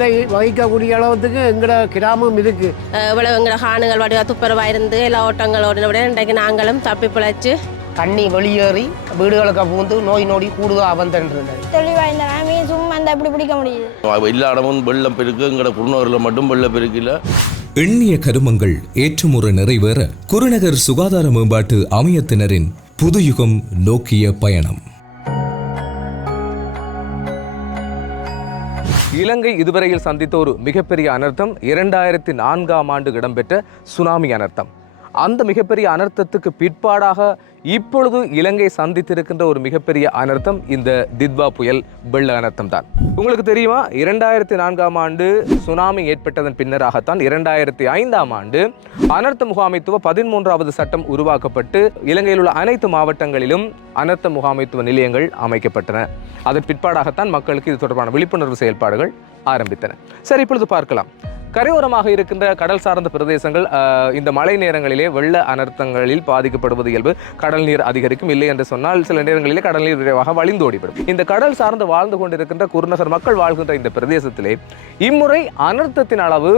வகிக்கக்கூடிய அளவுக்கு எங்களோட கிராமம் இருக்குது அஹ் இவ்வளவு எங்களை காணுகள் வடிவா துப்புரவாக இருந்து எல்லா ஓட்டங்களோட விட இன்றைக்கு நாங்களும் தப்பி பிழைச்சு தண்ணி வெளியேறி வீடுகளுக்கு புகுந்து நோய் நொடி கூடுதல் அவந்தன்றது தெளிவாக இந்த மீன் சும்மா இந்த இப்படி பிடிக்க முடியுது? எல்லா இடமும் வெள்ளம் பெருக்கு எங்கட குருநூரில் மட்டும் வெள்ளம் பெருக்கில். எண்ணிய கருமங்கள் ஏற்றுமுறை நிறைவேற குருநகர் சுகாதார மேம்பாட்டு அமையத்தினரின் புதுயுகம் நோக்கிய பயணம். இலங்கை இதுவரையில் சந்தித்த ஒரு மிகப்பெரிய அனர்த்தம் இரண்டாயிரத்தி நான்காம் ஆண்டு இடம்பெற்ற சுனாமி அனர்த்தம். அந்த மிகப்பெரிய அனர்த்தத்துக்கு பிற்பாடாக இப்பொழுது இலங்கை சந்தித்திருக்கின்ற ஒரு மிகப்பெரிய அனர்த்தம் இந்த தித்வா புயல் வெள்ள அனர்த்தம் தான் உங்களுக்கு தெரியுமா? இரண்டாயிரத்தி நான்காம் ஆண்டு சுனாமி ஏற்பட்டதன் பின்னராகத்தான் இரண்டாயிரத்தி ஐந்தாம் ஆண்டு அனர்த்த முகாமைத்துவ பதிமூன்றாவது சட்டம் உருவாக்கப்பட்டு இலங்கையில் உள்ள அனைத்து மாவட்டங்களிலும் அனர்த்த முகாமைத்துவ நிலையங்கள் அமைக்கப்பட்டன. அதன் பிற்பாடாகத்தான் மக்களுக்கு இது தொடர்பான விழிப்புணர்வு செயல்பாடுகள் ஆரம்பித்தன. சரி இப்பொழுது பார்க்கலாம். கரையோரமாக இருக்கின்ற கடல் சார்ந்த பிரதேசங்கள் இந்த மழை நேரங்களிலே வெள்ள அனர்த்தங்களில் பாதிக்கப்படுவது இயல்பு. கடல் நீர் அதிகரிக்கும் இல்லை என்று சொன்னால் சில நேரங்களிலே கடல் நீர் விரைவாக வழிந்தோடிவிடும். இந்த கடல் சார்ந்து வாழ்ந்து கொண்டிருக்கின்ற குருநகர் மக்கள் வாழ்கின்ற இந்த பிரதேசத்திலே இம்முறை அனர்த்தத்தின் அளவு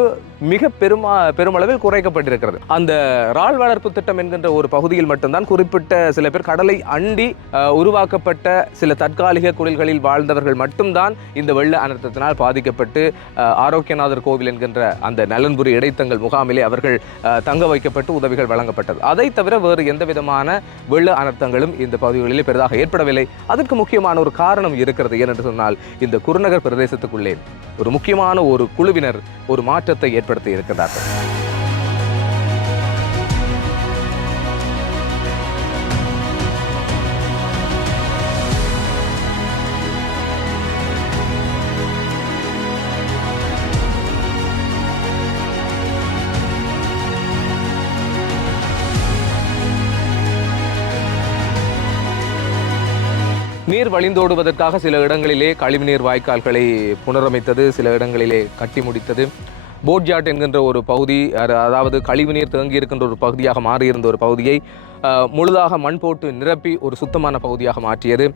மிக பெருமா பெருமளவில் குறைக்கப்பட்டிருக்கிறது. அந்த இறால் வளர்ப்பு திட்டம் என்கின்ற ஒரு பகுதியில் மட்டும்தான் குறிப்பிட்ட சில பேர் கடலை அண்டி உருவாக்கப்பட்ட சில தற்காலிக குடில்களில் வாழ்ந்தவர்கள் மட்டும்தான் இந்த வெள்ள அனர்த்தத்தினால் பாதிக்கப்பட்டு ஆரோக்கியநாதர் கோவில் என்கின்ற அந்த நலன்புரி இடைத்தங்கள் முகாமிலே அவர்கள் தங்க வைக்கப்பட்டு உதவிகள் வழங்கப்பட்டது. அதை தவிர வேறு எந்த விதமான வெள்ள அனர்த்தங்களும் இந்த பகுதிகளிலே பெரிதாக ஏற்படவில்லை. அதற்கு முக்கியமான ஒரு காரணம் இருக்கிறது. ஏனென்று சொன்னால் இந்த குருநகர் பிரதேசத்துக்குள்ளே ஒரு முக்கியமான ஒரு குழுவினர் ஒரு மாற்றத்தை ஏற்படுத்தி இருக்கிறார்கள் நீர் வழிந்தோடுவதற்காக சில இடங்களிலே கழிவுநீர் வாய்க்கால்களை புனரமைத்தது சில இடங்களிலே கட்டி முடித்தது. போட்ஜாட் என்கின்ற ஒரு பகுதி அதாவது கழிவுநீர் தேங்கி இருக்கின்ற ஒரு பகுதியாக மாறியிருந்த ஒரு பகுதியை முழுதாக மண் போட்டு நிரப்பி ஒரு சுத்தமான பகுதியாக மாற்றியது.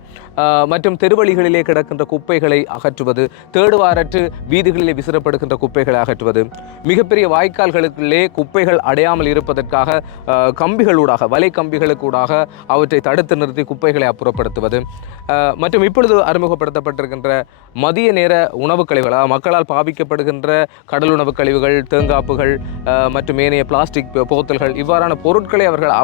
மற்றும் தெருவழிகளிலே கிடக்கின்ற குப்பைகளை அகற்றுவது தேடுவாரற்று வீதிகளிலே விசிறப்படுகின்ற குப்பைகளை அகற்றுவது. மிகப்பெரிய வாய்க்கால்களுக்குள்ளே குப்பைகள் அடையாமல் இருப்பதற்காக கம்பிகளூடாக வலை கம்பிகளுக்கூடாக அவற்றை தடுத்து நிறுத்தி குப்பைகளை அப்புறப்படுத்துவது. மற்றும் இப்பொழுது அறிமுகப்படுத்தப்பட்டிருக்கின்ற மதிய நேர உணவுக் கழிவுகள் மக்களால் பாவிக்கப்படுகின்ற கடல் உணவுக் கழிவுகள் தேங்காப்புகள் மற்றும் ஏனைய பிளாஸ்டிக் போத்தல்கள் இவ்வாறான பொருட்களை அவர்கள்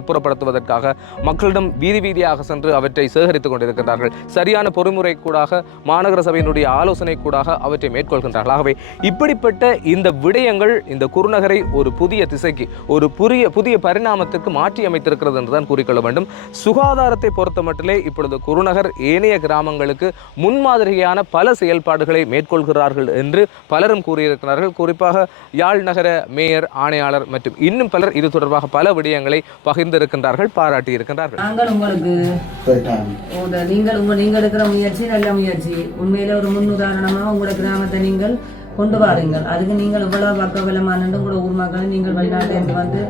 அப்புறப்படுத்துவதற்காக மக்களிடம் வீதி வீதியாக சென்று அவற்றை சேகரித்துக் கொண்டிருக்கின்றார்கள். சரியான பொறிமுறை கூடாக மாநகர சபையினுடைய ஆலோசனை கூடாக அவற்றை மேற்கொள்கின்றார்கள். ஆகவே இப்படிப்பட்ட இந்த விடயங்கள் இந்த குருநகரை ஒரு புதிய திசைக்கு ஒரு புதிய புதிய பரிணாமத்திற்கு மாற்றி அமைத்திருக்கிறது என்றுதான் கூறிக்கொள்ள வேண்டும். சுகாதாரத்தை பொறுத்த மட்டிலே இப்பொழுது குருநகர் ஏனைய கிராமங்களுக்கு முன்மாதிரியான பல செயல்பாடுகளை மேற்கொள்கிறார்கள் என்று பலரும் கூறியிருக்கிறார்கள். குறிப்பாக யாழ் நகர மேயர் ஆணையாளர் மற்றும் இன்னும் பலர் இது தொடர்பாக பல விடயங்களை பகிர்ந்திருக்கின்றார்கள். பாராட்டி இருக்கின்றார்கள். நாங்கள் உங்களுக்கு நீங்கள் உங்க நீங்க எடுக்கிற முயற்சி நல்ல முயற்சி. உண்மையில ஒரு முன் உதாரணமா உங்களோட கிராமத்தை நீங்கள் கொண்டு வாருங்கள் அதுக்கு நீங்கள் இவ்வளவு பக்கபலமான உங்களோட ஊர் மக்கள் நீங்கள் வெளிநாட்டிலிருந்து வந்து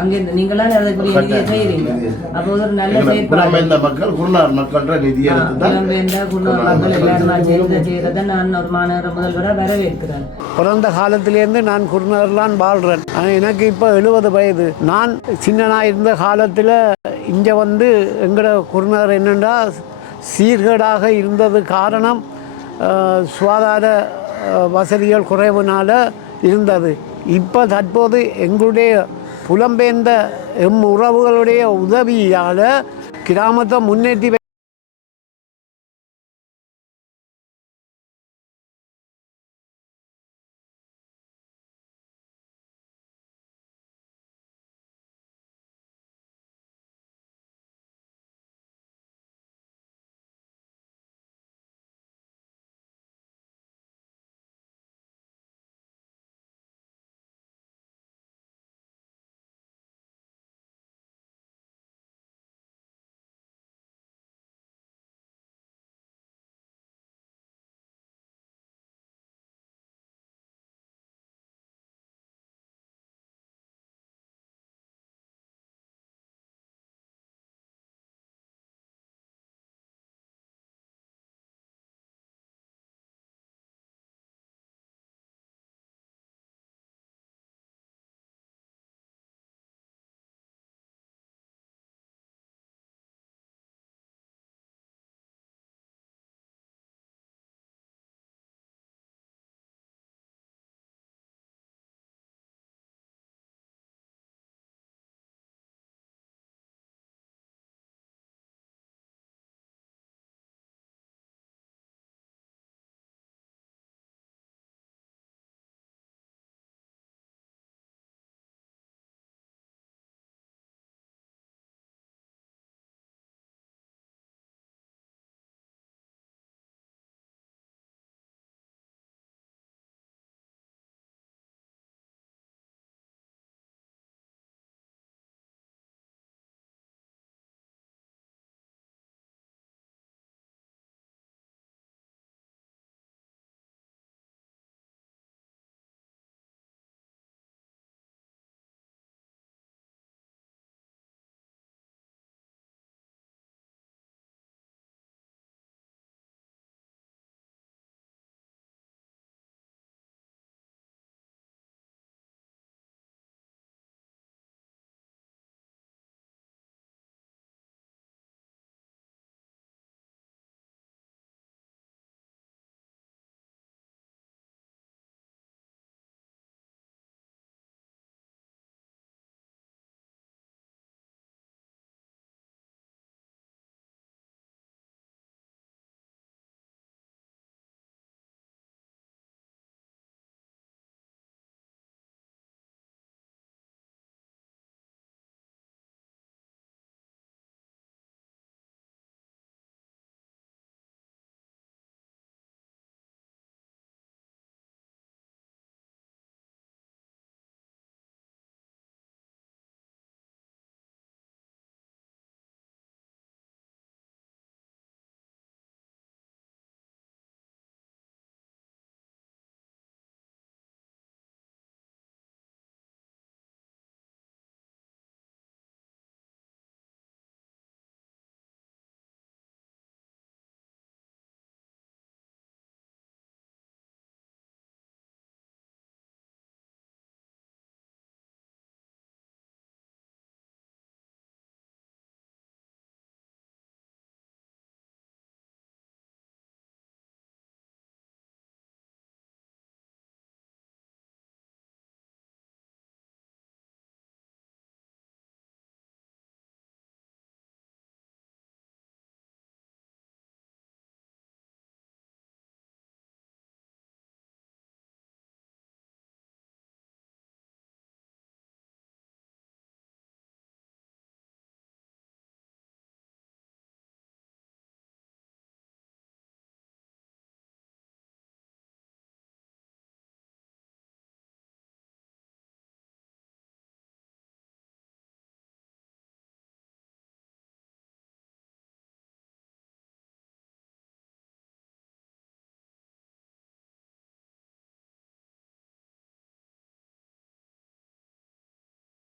அங்கிருந்து நீங்களாம் அதுக்குரிய நிதியை செய்கிறீங்க அப்போ ஒரு நல்ல செயற்பாடு. மக்கள் குருநார் மக்கள்ன்ற நிதியை புலம்பெயர்ந்த குன்னூர் மக்கள் எல்லாரும் சேர்ந்து செய்கிறத நான் ஒரு மாநகர முதல்வராக வரவேற்கிறேன். பிறந்த காலத்திலேருந்து நான் குருநகர்லாம் வாழ்கிறேன் ஆனால் எனக்கு இப்போ எழுபது வயது. நான் சின்னனாக இருந்த காலத்தில் இங்கே வந்து எங்களோட குருநகர் என்னென்னா சீர்கேடாக இருந்தது காரணம் சுகாதார வசதிகள் குறைவுனால இருந்தது. இப்போ தற்போது எங்களுடைய புலம்பெயர்ந்த எம் உறவுகளுடைய உதவியால் கிராமத்தை முன்னேற்றி